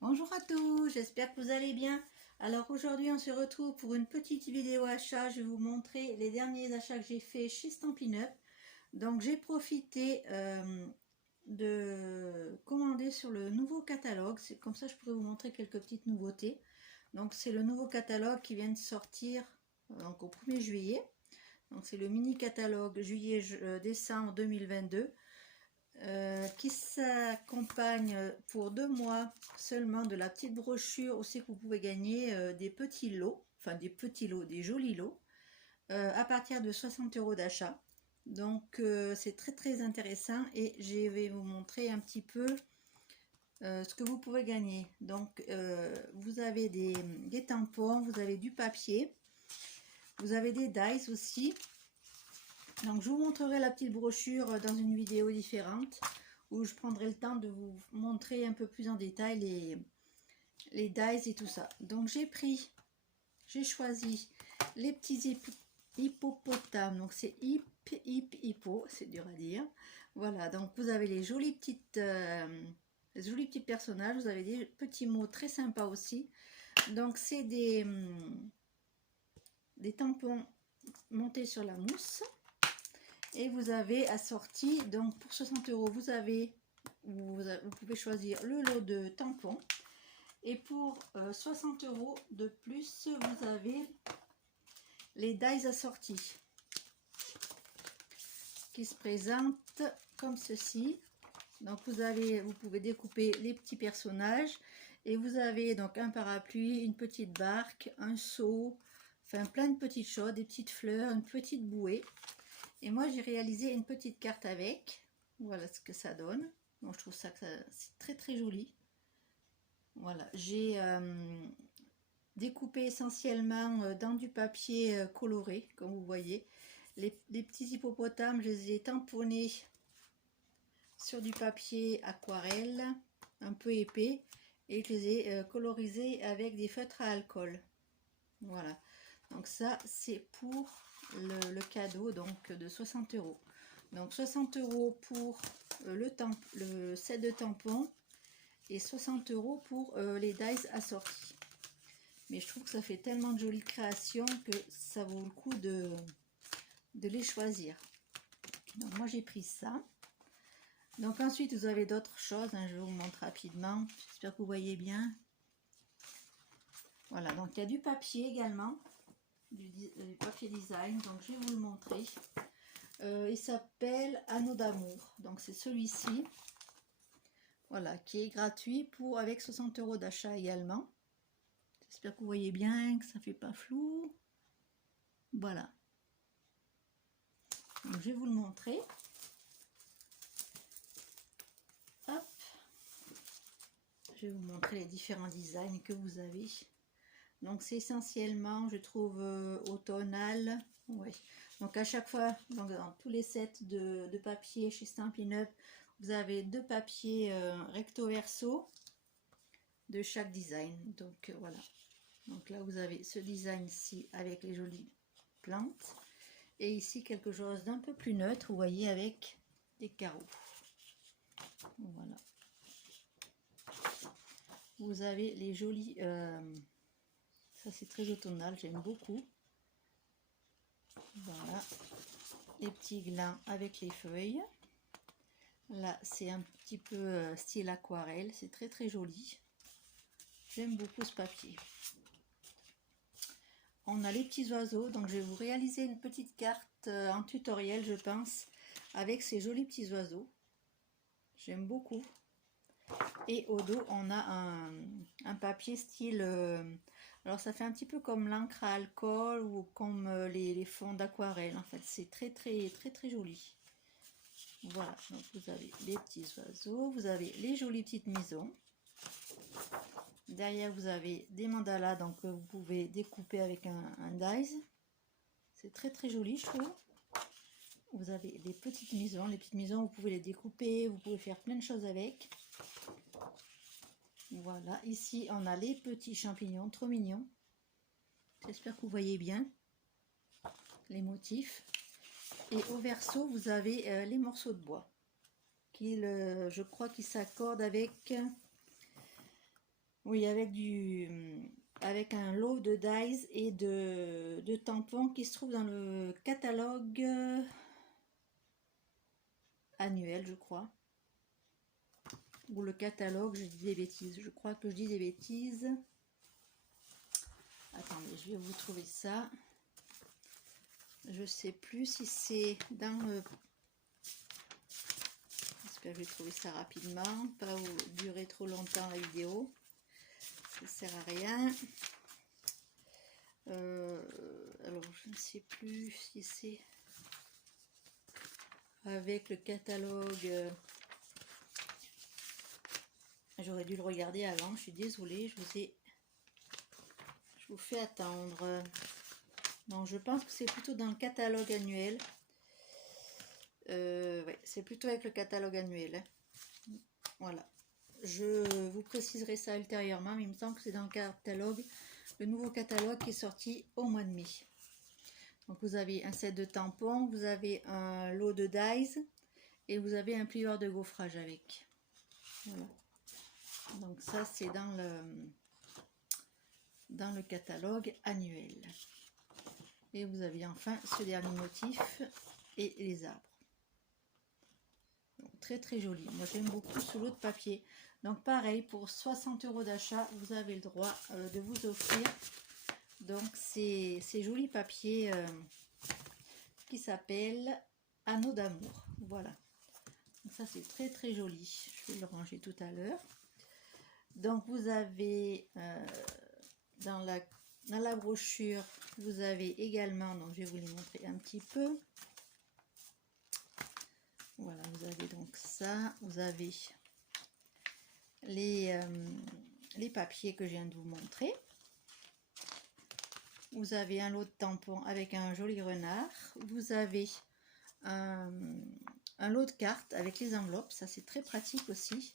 Bonjour à tous, j'espère que vous allez bien. Alors aujourd'hui on se retrouve pour une petite vidéo achat. Je vais vous montrer les derniers achats que j'ai fait chez Stampin' Up. Donc j'ai profité de commander sur le nouveau catalogue. C'est comme ça je pourrais vous montrer quelques petites nouveautés. Donc c'est le nouveau catalogue qui vient de sortir donc au 1er juillet. Donc c'est le mini catalogue juillet-décembre 2022. Qui s'accompagne pour 2 mois seulement de la petite brochure aussi que vous pouvez gagner des petits lots, enfin des jolis lots à partir de 60 € d'achat. Donc c'est très intéressant et je vais vous montrer un petit peu ce que vous pouvez gagner. Donc vous avez des tampons, vous avez du papier, vous avez des dies aussi. Donc je vous montrerai la petite brochure dans une vidéo différente où je prendrai le temps de vous montrer un peu plus en détail les dies et tout ça. Donc j'ai choisi les petits hippopotames. Donc c'est hippo, c'est dur à dire. Voilà, donc vous avez les jolis petits personnages. Vous avez des petits mots très sympas aussi. Donc c'est des tampons montés sur la mousse. Et vous avez assorti, donc pour 60 €, vous pouvez choisir le lot de tampons. Et pour 60 € de plus, vous avez les dies assortis qui se présentent comme ceci. Donc vous pouvez découper les petits personnages et vous avez donc un parapluie, une petite barque, un seau, enfin plein de petites choses, des petites fleurs, une petite bouée. Et moi j'ai réalisé une petite carte avec. Voilà ce que ça donne. Donc je trouve ça que c'est très joli. Voilà, j'ai découpé essentiellement dans du papier coloré, comme vous voyez. Les petits hippopotames, je les ai tamponnés sur du papier aquarelle, un peu épais, et je les ai colorisés avec des feutres à alcool. Voilà, donc ça c'est pour le cadeau donc de 60 €. Donc 60 € pour le set de tampons et 60 € pour les dies assortis. Mais je trouve que ça fait tellement de jolies créations que ça vaut le coup de les choisir. Donc moi j'ai pris ça. Donc ensuite vous avez d'autres choses, hein, je vous montre rapidement. J'espère que vous voyez bien. Voilà, donc il y a du papier également. Du papier design, donc je vais vous le montrer. Il s'appelle Anneau d'amour, donc c'est celui-ci, voilà, qui est gratuit avec 60 € d'achat également. J'espère que vous voyez bien, que ça fait pas flou. Voilà, donc je vais vous le montrer. Hop, je vais vous montrer les différents designs que vous avez. Donc c'est essentiellement, je trouve, automnal. Ouais. Donc à chaque fois, donc dans tous les sets de papier chez Stampin' Up, vous avez 2 papiers recto verso de chaque design. Donc voilà. Donc là vous avez ce design ici avec les jolies plantes. Et ici quelque chose d'un peu plus neutre, vous voyez, avec des carreaux. Voilà. Vous avez les jolis... ça c'est très automnal, j'aime beaucoup. Voilà, les petits glands avec les feuilles. Là c'est un petit peu style aquarelle, c'est très joli. J'aime beaucoup ce papier. On a les petits oiseaux, donc je vais vous réaliser une petite carte en tutoriel, je pense, avec ces jolis petits oiseaux. J'aime beaucoup. Et au dos on a un papier style... alors ça fait un petit peu comme l'encre à alcool ou comme les fonds d'aquarelle. En fait c'est très joli. Voilà, donc vous avez les petits oiseaux, vous avez les jolies petites maisons. Derrière vous avez des mandalas, donc vous pouvez découper avec un dies. C'est très joli je trouve. Vous avez les petites maisons. Les petites maisons vous pouvez les découper, vous pouvez faire plein de choses avec. Voilà, ici on a les petits champignons, trop mignons. J'espère que vous voyez bien les motifs. Et au verso, vous avez les morceaux de bois, qui je crois qu'ils s'accordent avec Oui, avec un lot de dies et de tampons qui se trouvent dans le catalogue annuel, je crois. Ou le catalogue, je dis des bêtises. Je crois que je dis des bêtises. Attendez, je vais vous trouver ça. Je sais plus si c'est dans le... J'espère que je vais trouver ça rapidement. Pas durer trop longtemps la vidéo. Ça sert à rien. Alors, je ne sais plus si c'est avec le catalogue. J'aurais dû le regarder avant. Je suis désolée. Je vous fais attendre. Non, je pense que c'est plutôt dans le catalogue annuel. Ouais, c'est plutôt avec le catalogue annuel. Hein. Voilà. Je vous préciserai ça ultérieurement, mais il me semble que c'est dans le catalogue, le nouveau catalogue qui est sorti au mois de mai. Donc vous avez un set de tampons, vous avez un lot de dies et vous avez un plieur de gaufrage avec. Voilà. Donc ça c'est dans le catalogue annuel. Et vous avez enfin ce dernier motif et les arbres. Donc, très très joli. Moi j'aime beaucoup ce lot de papier. Donc pareil, pour 60 € d'achat, vous avez le droit de vous offrir donc ces jolis papiers qui s'appellent Anneaux d'amour. Voilà. Donc ça c'est très très joli. Je vais le ranger tout à l'heure. Donc vous avez dans la brochure, vous avez également, donc je vais vous les montrer un petit peu. Voilà, vous avez donc ça, vous avez les papiers que je viens de vous montrer. Vous avez un lot de tampons avec un joli renard. Vous avez un lot de cartes avec les enveloppes, ça c'est très pratique aussi.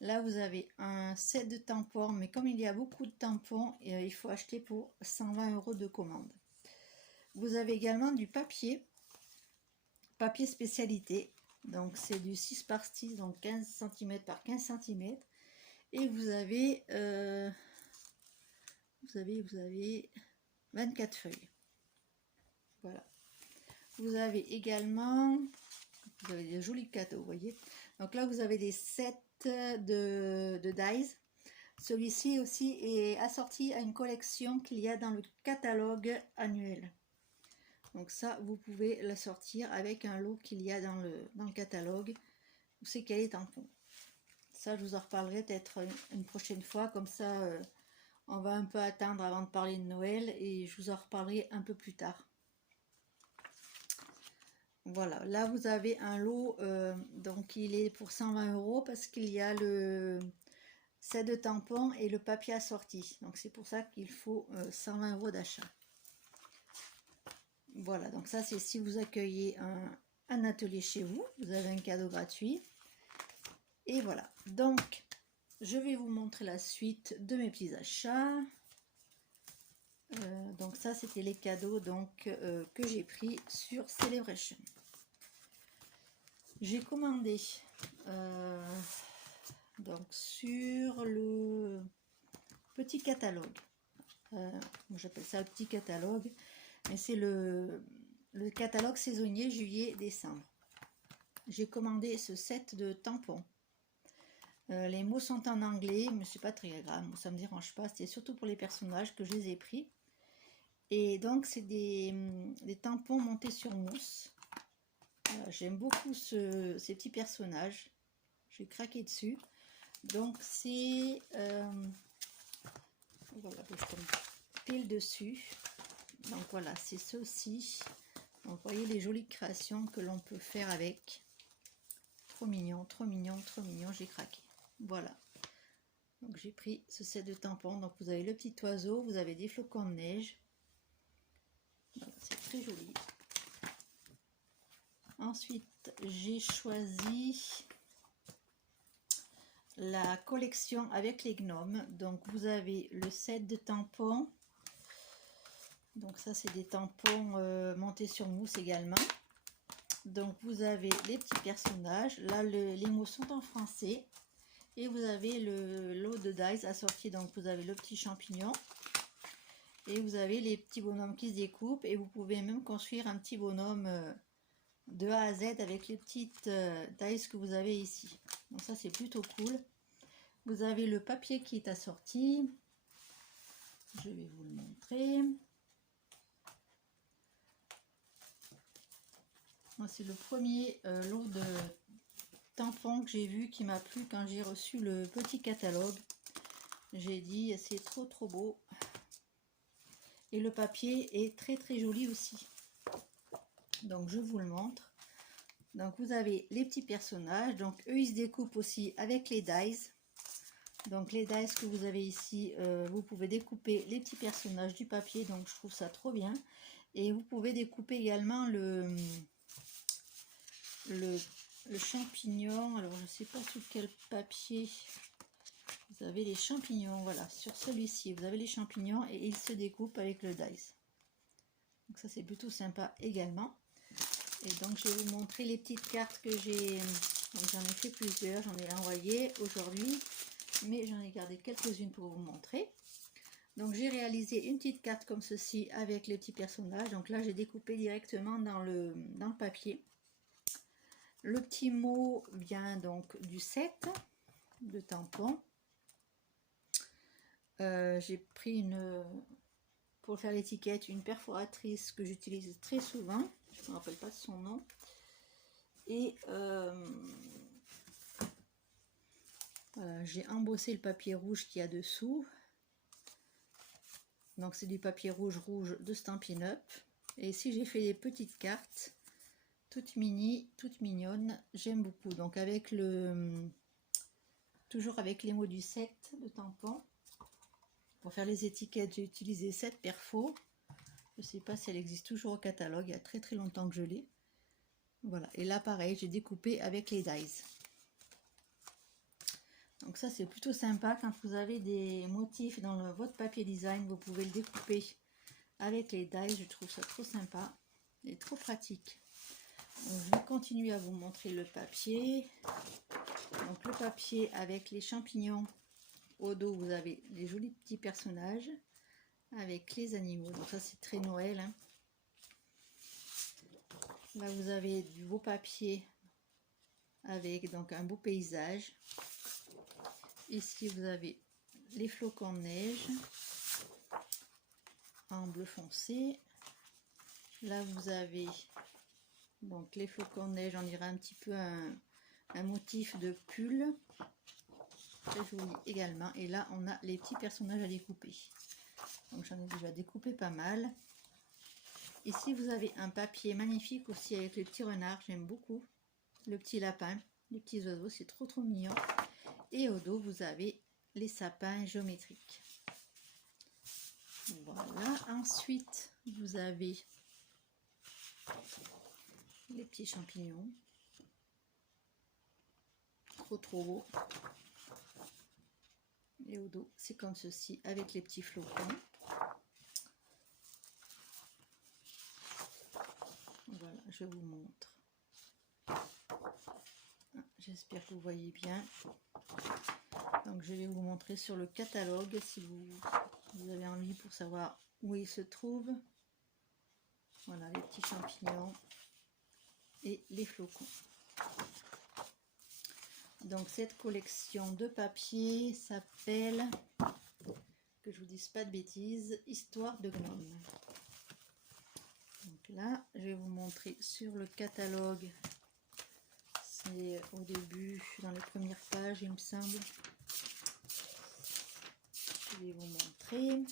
Là vous avez un set de tampons, mais comme il y a beaucoup de tampons, il faut acheter pour 120 € de commande. Vous avez également du papier spécialité, donc c'est du 6 par 6, donc 15 cm par 15 cm. Et vous avez 24 feuilles. Voilà. Vous avez également, vous avez des jolis cadeaux, vous voyez. Donc là, vous avez des sets de dies. Celui-ci aussi est assorti à une collection qu'il y a dans le catalogue annuel. Donc ça, vous pouvez l'assortir avec un lot qu'il y a dans le catalogue. Où c'est qu'il y a les tampons. Ça, je vous en reparlerai peut-être une prochaine fois. Comme ça, on va un peu attendre avant de parler de Noël. Et je vous en reparlerai un peu plus tard. Voilà, là vous avez un lot, donc il est pour 120 € parce qu'il y a le set de tampons et le papier assorti. Donc c'est pour ça qu'il faut 120 € d'achat. Voilà, donc ça c'est si vous accueillez un atelier chez vous, vous avez un cadeau gratuit. Et voilà, donc je vais vous montrer la suite de mes petits achats. Donc ça c'était les cadeaux donc que j'ai pris sur Celebration. J'ai commandé donc sur le petit catalogue. J'appelle ça le petit catalogue, mais c'est le catalogue saisonnier juillet-décembre. J'ai commandé ce set de tampons. Les mots sont en anglais, mais c'est pas très grave, ça me dérange pas. C'était surtout pour les personnages que je les ai pris. Et donc c'est des tampons montés sur mousse. Voilà, j'aime beaucoup ces petits personnages. J'ai craqué dessus. Donc c'est voilà, je tombe pile dessus. Donc voilà, c'est ceci. Donc vous voyez les jolies créations que l'on peut faire avec. Trop mignon, trop mignon, trop mignon. J'ai craqué. Voilà. Donc j'ai pris ce set de tampons. Donc vous avez le petit oiseau, vous avez des flocons de neige. Voilà, c'est très joli. Ensuite, j'ai choisi la collection avec les gnomes. Donc vous avez le set de tampons. Donc ça c'est des tampons montés sur mousse également. Donc vous avez les petits personnages. Là les mots sont en français. Et vous avez le lot de dies assorti, donc vous avez le petit champignon. Et vous avez les petits bonhommes qui se découpent. Et vous pouvez même construire un petit bonhomme de A à Z avec les petites dies que vous avez ici. Donc ça c'est plutôt cool. Vous avez le papier qui est assorti. Je vais vous le montrer. C'est le premier lot de tampons que j'ai vu qui m'a plu quand j'ai reçu le petit catalogue. J'ai dit c'est trop beau. Et le papier est très joli aussi. Donc je vous le montre. Donc vous avez les petits personnages. Donc eux ils se découpent aussi avec les dies. Donc les dies que vous avez ici, vous pouvez découper les petits personnages du papier. Donc je trouve ça trop bien. Et vous pouvez découper également le champignon. Alors je ne sais pas sur quel papier vous avez les champignons. Voilà, sur celui-ci vous avez les champignons et ils se découpent avec le dies. Donc ça c'est plutôt sympa également. Et donc je vais vous montrer les petites cartes que j'ai. J'en ai fait plusieurs, j'en ai envoyé aujourd'hui, mais j'en ai gardé quelques-unes pour vous montrer. Donc j'ai réalisé une petite carte comme ceci avec les petits personnages. Donc là j'ai découpé directement dans le papier. Le petit mot vient donc du set de tampons. J'ai pris pour faire l'étiquette une perforatrice que j'utilise très souvent. Je ne me rappelle pas de son nom. Et voilà, j'ai embossé le papier rouge qu'il y a dessous. Donc c'est du papier rouge de Stampin' Up. Et ici j'ai fait des petites cartes toutes mini, toutes mignonnes. J'aime beaucoup. Donc avec toujours avec les mots du set de tampons. Pour faire les étiquettes, j'ai utilisé cette perfo. Je ne sais pas si elle existe toujours au catalogue. Il y a très longtemps que je l'ai. Voilà. Et là pareil, j'ai découpé avec les dies. Donc ça c'est plutôt sympa quand vous avez des motifs dans votre papier design, vous pouvez le découper avec les dies. Je trouve ça trop sympa et trop pratique. Donc, je vais continuer à vous montrer le papier. Donc le papier avec les champignons. Au dos vous avez les jolis petits personnages avec les animaux. Donc ça c'est très Noël, hein. Là vous avez du beau papier avec donc un beau paysage. Ici vous avez les flocons de neige en bleu foncé. Là vous avez donc les flocons de neige, on dirait un petit peu un motif de pull, très joli également. Et là on a les petits personnages à découper. Donc j'en ai déjà découpé pas mal. Ici vous avez un papier magnifique aussi avec les petits renards, j'aime beaucoup. Le petit lapin, les petits oiseaux, c'est trop mignon. Et au dos vous avez les sapins géométriques. Voilà, ensuite vous avez les petits champignons, trop beau. Et au dos c'est comme ceci avec les petits flocons. Voilà, je vous montre. J'espère que vous voyez bien. Donc je vais vous montrer sur le catalogue si vous avez envie pour savoir où il se trouve. Voilà les petits champignons et les flocons. Donc cette collection de papier s'appelle, que je vous dise pas de bêtises, Histoire de gnome. Donc là je vais vous montrer sur le catalogue. C'est au début, dans les premières pages il me semble. Je vais vous montrer.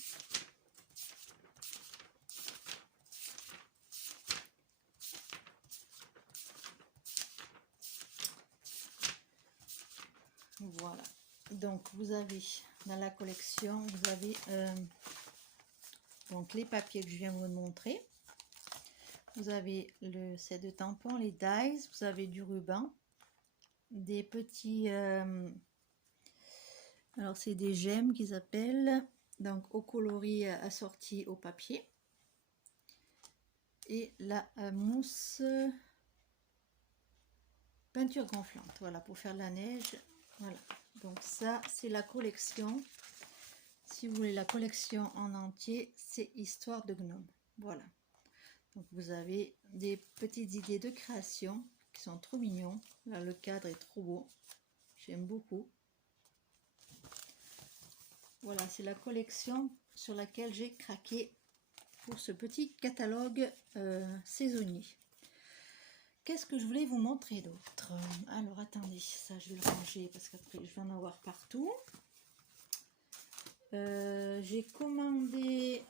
Voilà. Donc vous avez dans la collection, vous avez donc les papiers que je viens de vous montrer. Vous avez le set de tampons, les dies, vous avez du ruban, des petits alors c'est des gemmes qu'ils appellent, donc au coloris assorti au papier, et la mousse peinture gonflante, voilà, pour faire la neige. Voilà, donc ça, c'est la collection. Si vous voulez la collection en entier, c'est Histoire de Gnome. Voilà. Donc vous avez des petites idées de création qui sont trop mignons. Là, le cadre est trop beau. J'aime beaucoup. Voilà, c'est la collection sur laquelle j'ai craqué pour ce petit catalogue saisonnier. Qu'est-ce que je voulais vous montrer d'autre? Alors attendez, ça je vais le ranger parce qu'après je vais en avoir partout. J'ai commandé,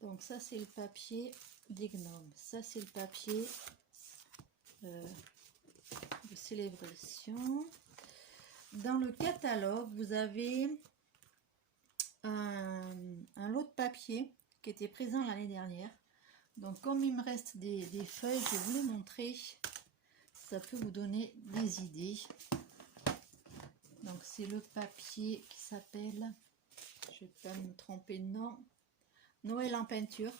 donc ça c'est le papier des gnomes, ça c'est le papier de célébration. Dans le catalogue, vous avez un lot de papier qui était présent l'année dernière. Donc comme il me reste des feuilles, je vais vous les montrer. Ça peut vous donner des idées. Donc c'est le papier qui s'appelle, je ne vais pas me tromper de nom, Noël en peinture.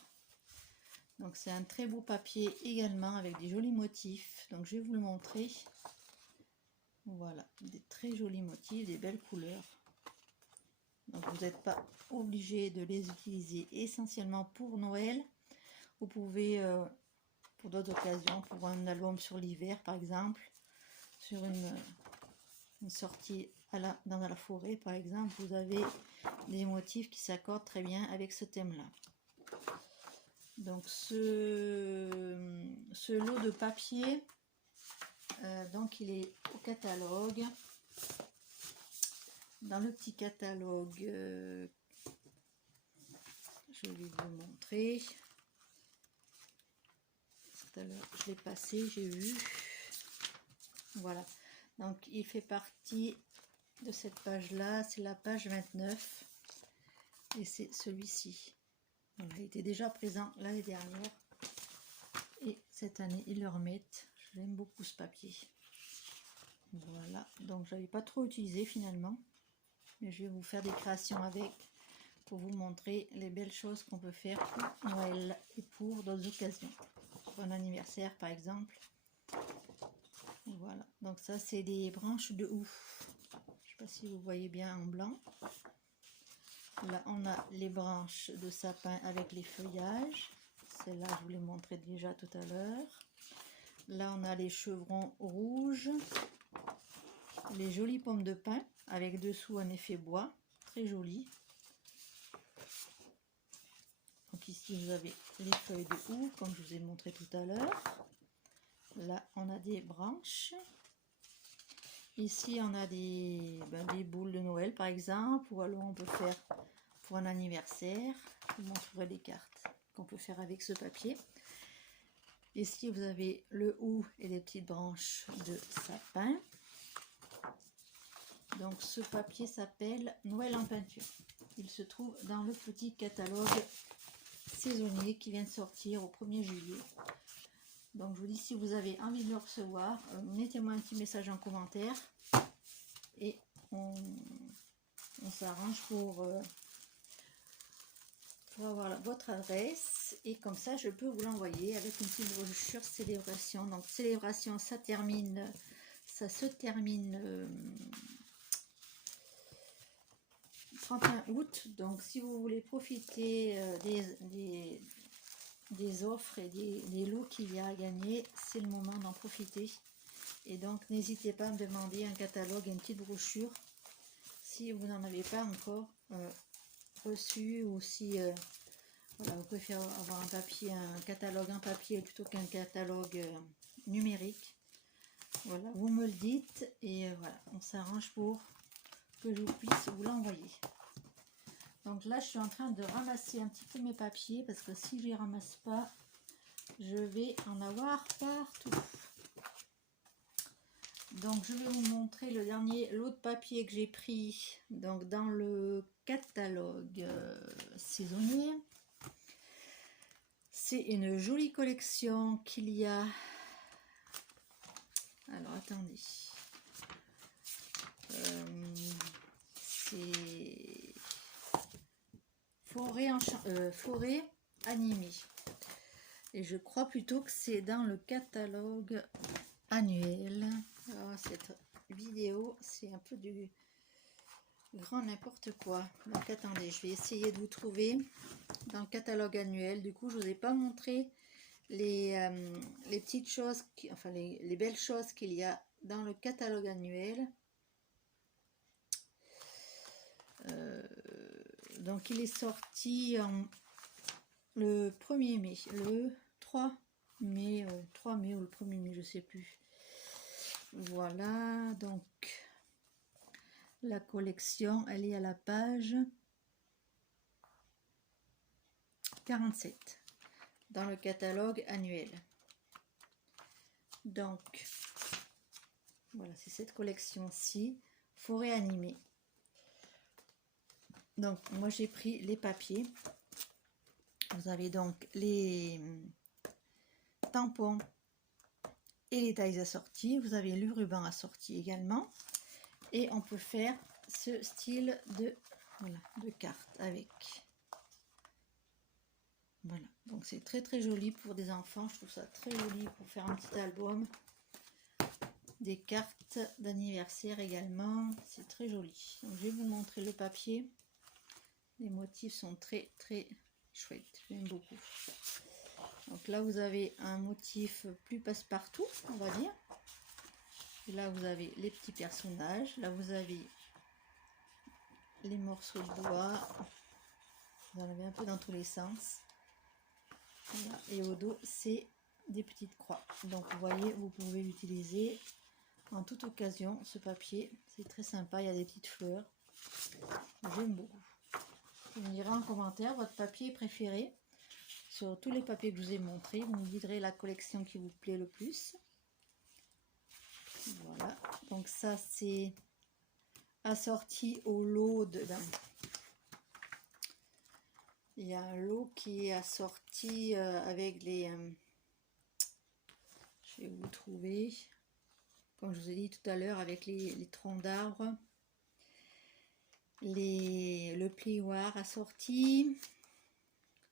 Donc c'est un très beau papier également avec des jolis motifs. Donc je vais vous le montrer. Voilà, des très jolis motifs, des belles couleurs. Donc vous n'êtes pas obligé de les utiliser essentiellement pour Noël. Vous pouvez, pour d'autres occasions, pour un album sur l'hiver par exemple, sur une sortie dans la forêt par exemple, vous avez des motifs qui s'accordent très bien avec ce thème-là. Donc ce lot de papier, donc il est au catalogue. Dans le petit catalogue, je vais vous le montrer. Tout à l'heure, je l'ai passé, j'ai vu. Voilà. Donc, il fait partie de cette page-là. C'est la page 29. Et c'est celui-ci. Voilà, il était déjà présent l'année dernière. Et cette année, ils le remettent. J'aime beaucoup ce papier. Voilà. Donc, je n'avais pas trop utilisé finalement. Mais je vais vous faire des créations avec pour vous montrer les belles choses qu'on peut faire pour Noël et pour d'autres occasions. Pour un anniversaire par exemple. Voilà, donc ça c'est des branches de houx. Je ne sais pas si vous voyez bien en blanc. Là on a les branches de sapin avec les feuillages. Celle-là je vous l'ai montré déjà tout à l'heure. Là on a les chevrons rouges. Les jolies pommes de pin avec dessous un effet bois. Très joli. Donc ici vous avez les feuilles de houx comme je vous ai montré tout à l'heure. Là on a des branches. Ici on a des boules de Noël par exemple, ou alors on peut faire pour un anniversaire. Je vous montrerai les cartes qu'on peut faire avec ce papier. Ici vous avez le houx et les petites branches de sapin. Donc ce papier s'appelle Noël en peinture. Il se trouve dans le petit catalogue saisonnier qui vient de sortir au 1er juillet. Donc je vous dis, si vous avez envie de le recevoir, mettez-moi un petit message en commentaire et on s'arrange pour avoir votre adresse, et comme ça je peux vous l'envoyer avec une petite brochure célébration. Donc célébration, ça se termine 31 août. Donc si vous voulez profiter des offres et des lots qu'il y a à gagner, c'est le moment d'en profiter. Et donc n'hésitez pas à me demander un catalogue et une petite brochure si vous n'en avez pas encore reçu, ou si voilà, vous préférez avoir un catalogue en papier plutôt qu'un catalogue numérique. Voilà, vous me le dites et voilà, on s'arrange pour que je puisse vous l'envoyer. Donc là je suis en train de ramasser un petit peu mes papiers, parce que si je les ramasse pas, je vais en avoir partout. Donc je vais vous montrer le dernier lot de papier que j'ai pris donc dans le catalogue saisonnier. C'est une jolie collection qu'il y a. Alors attendez. C'est forêt animée. Et je crois plutôt que c'est dans le catalogue annuel. Alors, c'est vidéo, c'est un peu du grand n'importe quoi. Donc attendez, je vais essayer de vous trouver dans le catalogue annuel. Du coup, je vous ai pas montré les petites choses, enfin les belles choses qu'il y a dans le catalogue annuel. Donc il est sorti le 1er mai, le 3 mai, 3 mai ou le 1er mai, je sais plus. Voilà, donc la collection, elle est à la page 47 dans le catalogue annuel. Donc voilà, c'est cette collection-ci, forêt animée. Donc moi j'ai pris les papiers. Vous avez donc les tampons et les tailles assorties. Vous avez le ruban assorti également. Et on peut faire ce style de, voilà, de carte avec. Voilà, donc c'est très très joli pour des enfants. Je trouve ça très joli pour faire un petit album. Des cartes d'anniversaire également. C'est très joli. Donc je vais vous montrer le papier. Les motifs sont très très chouettes. J'aime beaucoup. Donc là vous avez un motif plus passe-partout, on va dire. Et là vous avez les petits personnages. Là vous avez les morceaux de bois. Vous en avez un peu dans tous les sens. Voilà. Et au dos c'est des petites croix. Donc vous voyez, vous pouvez l'utiliser en toute occasion. Ce papier, c'est très sympa. Il y a des petites fleurs. J'aime beaucoup. Vous me direz en commentaire votre papier préféré. Sur tous les papiers que je vous ai montrés, vous me direz la collection qui vous plaît le plus. Voilà, donc ça c'est assorti au lot de... Il y a un lot qui est assorti avec les... je vais vous trouver, comme je vous ai dit tout à l'heure, avec les troncs d'arbres, le plioir assorti.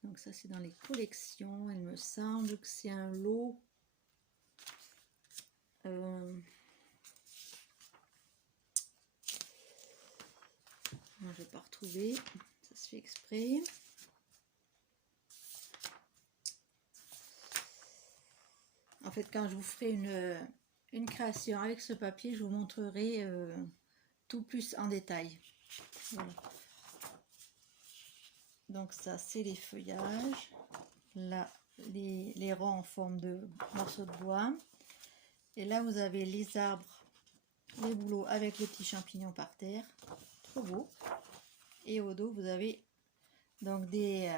Donc ça c'est dans les collections. Il me semble que c'est un lot. Je ne vais pas retrouver, ça se fait exprès. En fait, quand je vous ferai une création avec ce papier, je vous montrerai tout plus en détail. Voilà. Donc ça, c'est les feuillages. Là, les ronds en forme de morceaux de bois. Et là, vous avez les arbres, les bouleaux avec les petits champignons par terre. Trop beau. Et au dos, vous avez donc des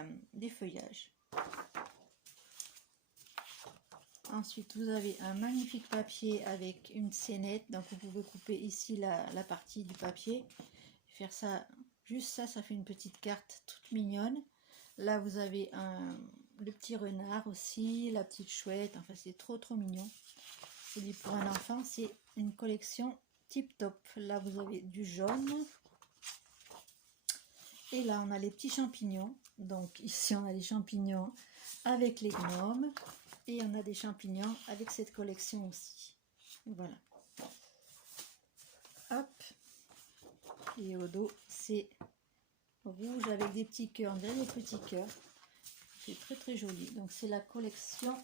feuillages. Ensuite, vous avez un magnifique papier avec une scénette. Donc, vous pouvez couper ici la partie du papier. Faire ça, juste ça, ça fait une petite carte toute mignonne. Là, vous avez le petit renard aussi, la petite chouette. Enfin, c'est trop trop mignon. Je dis pour un enfant, c'est une collection tip top. Là, vous avez du jaune. Et là, on a les petits champignons. Donc, ici, on a les champignons avec les gnomes. Et on a des champignons avec cette collection aussi. Voilà. Hop. Et au dos, c'est rouge avec des petits cœurs. On dirait des petits cœurs. C'est très très joli. Donc, c'est la collection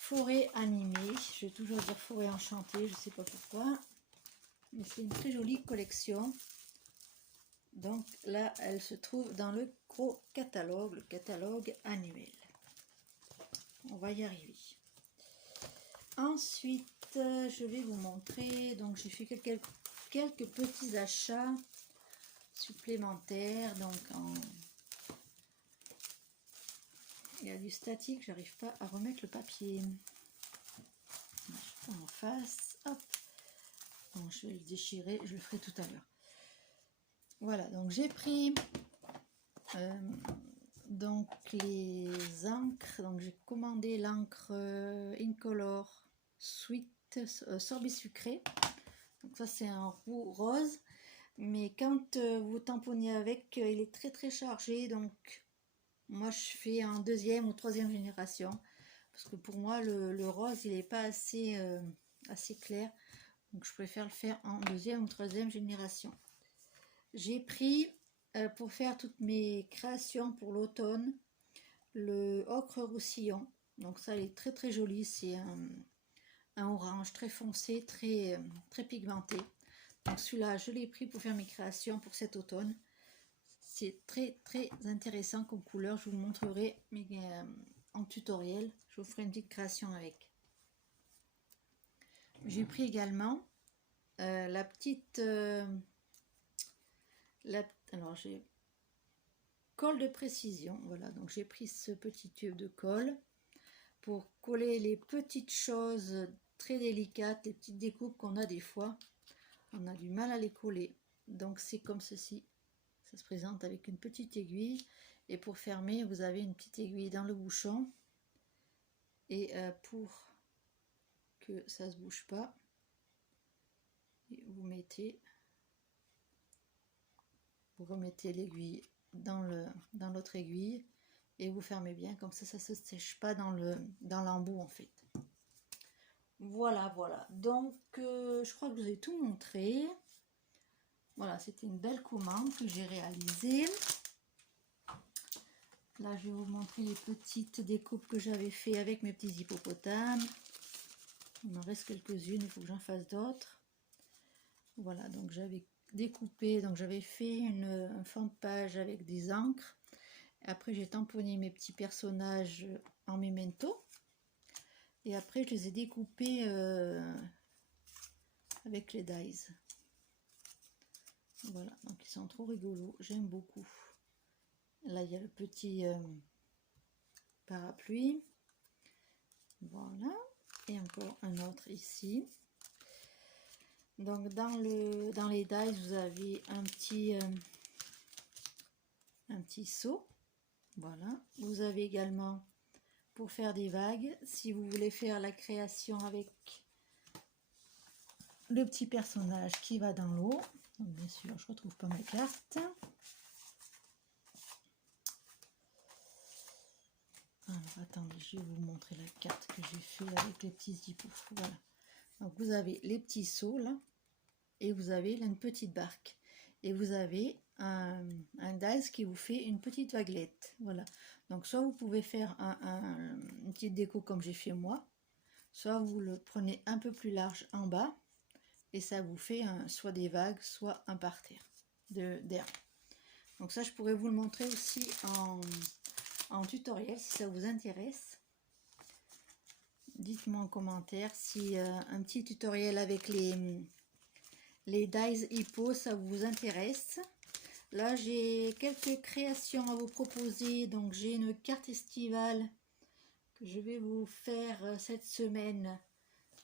forêt animée. Je vais toujours dire forêt enchantée. Je ne sais pas pourquoi. Mais c'est une très jolie collection. Donc là, elle se trouve dans le gros catalogue, le catalogue annuel. On va y arriver. Ensuite, je vais vous montrer. Donc, j'ai fait quelques petits achats supplémentaires. Donc, il y a du statique. J'arrive pas à remettre le papier. En face. Hop. Bon, je vais le déchirer. Je le ferai tout à l'heure. Voilà. Donc, j'ai pris. Donc les encres, donc j'ai commandé l'encre Incolor Sweet sorbet sucré. Donc ça c'est un roux rose, mais quand vous tamponnez avec, il est très très chargé. Donc moi je fais en deuxième ou troisième génération, parce que pour moi le rose il n'est pas assez clair. Donc je préfère le faire en deuxième ou troisième génération. J'ai pris pour faire toutes mes créations pour l'automne le ocre roussillon. Donc ça, il est très très joli. C'est un orange très foncé, très pigmenté. Donc celui-là, je l'ai pris pour faire mes créations pour cet automne. C'est très très intéressant comme couleur. Je vous montrerai en tutoriel. Je vous ferai une petite création avec. J'ai pris également la petite... alors j'ai colle de précision. Voilà, donc j'ai pris ce petit tube de colle pour coller les petites choses très délicates, les petites découpes qu'on a des fois. On a du mal à les coller. Donc c'est comme ceci. Ça se présente avec une petite aiguille. Et pour fermer, vous avez une petite aiguille dans le bouchon. Et pour que ça ne se bouge pas, vous remettez l'aiguille dans l'autre aiguille et vous fermez bien, comme ça ne se sèche pas dans l'embout en fait. Voilà, donc je crois que je vous ai tout montré. Voilà, c'était une belle commande que j'ai réalisée. Là, je vais vous montrer les petites découpes que j'avais fait avec mes petits hippopotames. Il m'en reste quelques-unes, il faut que j'en fasse d'autres. Voilà, donc j'avais découpé, donc j'avais fait un fond de page avec des encres. Après, j'ai tamponné mes petits personnages en memento. Et après, je les ai découpés avec les dies. Voilà, donc ils sont trop rigolos, j'aime beaucoup. Là, il y a le petit parapluie. Voilà, et encore un autre ici. Donc, dans les dies, vous avez un petit seau. Voilà, vous avez également pour faire des vagues, si vous voulez faire la création avec le petit personnage qui va dans l'eau. Bien sûr, je retrouve pas ma carte. Alors, attendez, je vais vous montrer la carte que j'ai fait avec les petits hippos. Voilà. Donc, vous avez les petits seaux là, et vous avez là une petite barque. Et vous avez un dies qui vous fait une petite vaguelette. Voilà. Donc, soit vous pouvez faire une petite déco comme j'ai fait moi, soit vous le prenez un peu plus large en bas, et ça vous fait soit des vagues, soit un parterre d'air. Donc ça, je pourrais vous le montrer aussi en tutoriel si ça vous intéresse. Dites-moi en commentaire si un petit tutoriel avec les dies hippo, ça vous intéresse. Là, j'ai quelques créations à vous proposer. Donc, j'ai une carte estivale que je vais vous faire cette semaine.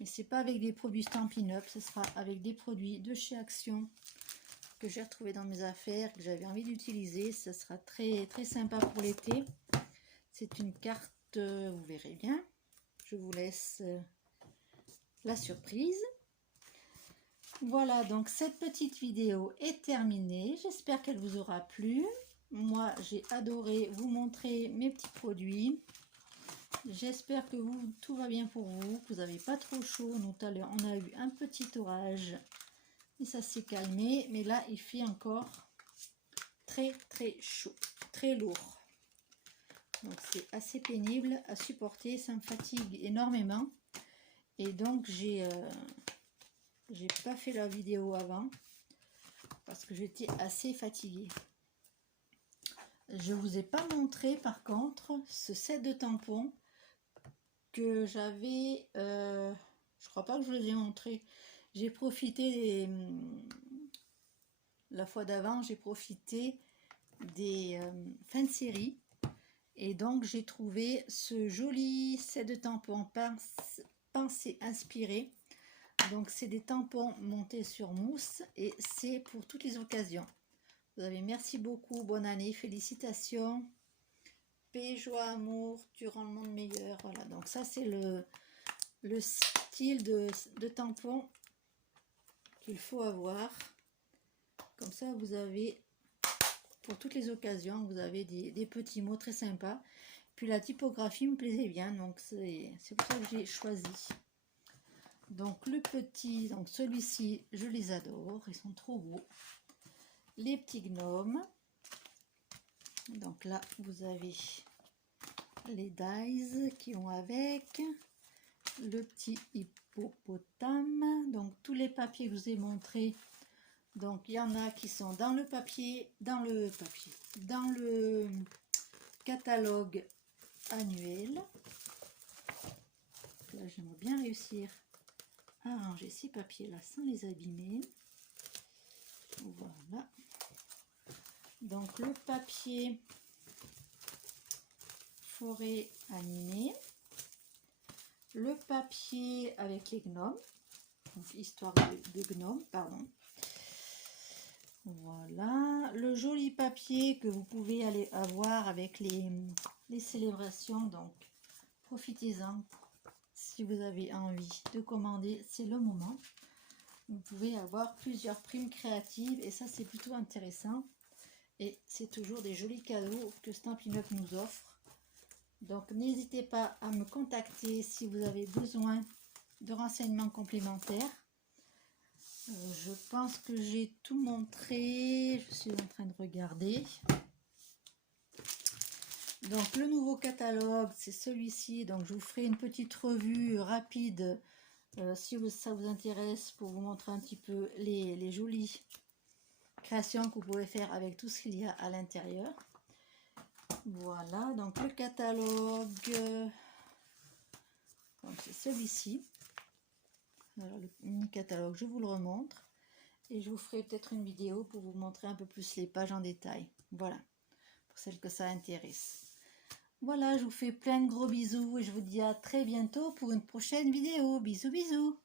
Mais c'est pas avec des produits Stampin' Up, ce sera avec des produits de chez Action que j'ai retrouvé dans mes affaires, que j'avais envie d'utiliser. Ça sera très très sympa pour l'été. C'est une carte, vous verrez bien. Je vous laisse la surprise. Voilà, donc cette petite vidéo est terminée. J'espère qu'elle vous aura plu. Moi, j'ai adoré vous montrer mes petits produits. J'espère que tout va bien pour vous, que vous n'avez pas trop chaud. Nous, tout à l'heure, on a eu un petit orage et ça s'est calmé. Mais là, il fait encore très très chaud, très lourd. Donc, c'est assez pénible à supporter. Ça me fatigue énormément. Et donc, j'ai pas fait la vidéo avant parce que j'étais assez fatiguée. Je vous ai pas montré par contre ce set de tampons que j'avais, je crois pas que je vous les ai montré. J'ai profité la fois d'avant, j'ai profité des fins de série et donc j'ai trouvé ce joli set de tampons pensée inspiré. Donc c'est des tampons montés sur mousse et c'est pour toutes les occasions. Vous avez merci beaucoup, bonne année, félicitations, paix, joie, amour, durant le monde meilleur. Voilà, donc ça c'est le style de tampon qu'il faut avoir. Comme ça vous avez, pour toutes les occasions, vous avez des petits mots très sympas. Puis la typographie me plaisait bien, donc c'est pour ça que j'ai choisi. Donc le petit, donc celui-ci, je les adore, ils sont trop beaux. Les petits gnomes. Donc là, vous avez les dies qui ont avec le petit hippopotame. Donc tous les papiers que je vous ai montrés. Donc il y en a qui sont dans le catalogue annuel. Là, j'aimerais bien réussir à ranger ces papiers là sans les abîmer. Voilà. Donc le papier forêt animée, le papier avec les gnomes, donc histoire de gnomes, pardon. Voilà, le joli papier que vous pouvez aller avoir avec les célébrations, donc profitez-en si vous avez envie de commander, c'est le moment. Vous pouvez avoir plusieurs primes créatives et ça c'est plutôt intéressant et c'est toujours des jolis cadeaux que Stampin' Up nous offre. Donc n'hésitez pas à me contacter si vous avez besoin de renseignements complémentaires. Je pense que j'ai tout montré, je suis en train de regarder. Donc le nouveau catalogue, c'est celui-ci, donc je vous ferai une petite revue rapide si ça vous intéresse pour vous montrer un petit peu les jolies créations que vous pouvez faire avec tout ce qu'il y a à l'intérieur. Voilà, donc le catalogue, c'est celui-ci. Alors le mini catalogue, je vous le remontre et je vous ferai peut-être une vidéo pour vous montrer un peu plus les pages en détail. Voilà, pour celles que ça intéresse. Voilà, je vous fais plein de gros bisous et je vous dis à très bientôt pour une prochaine vidéo. Bisous bisous.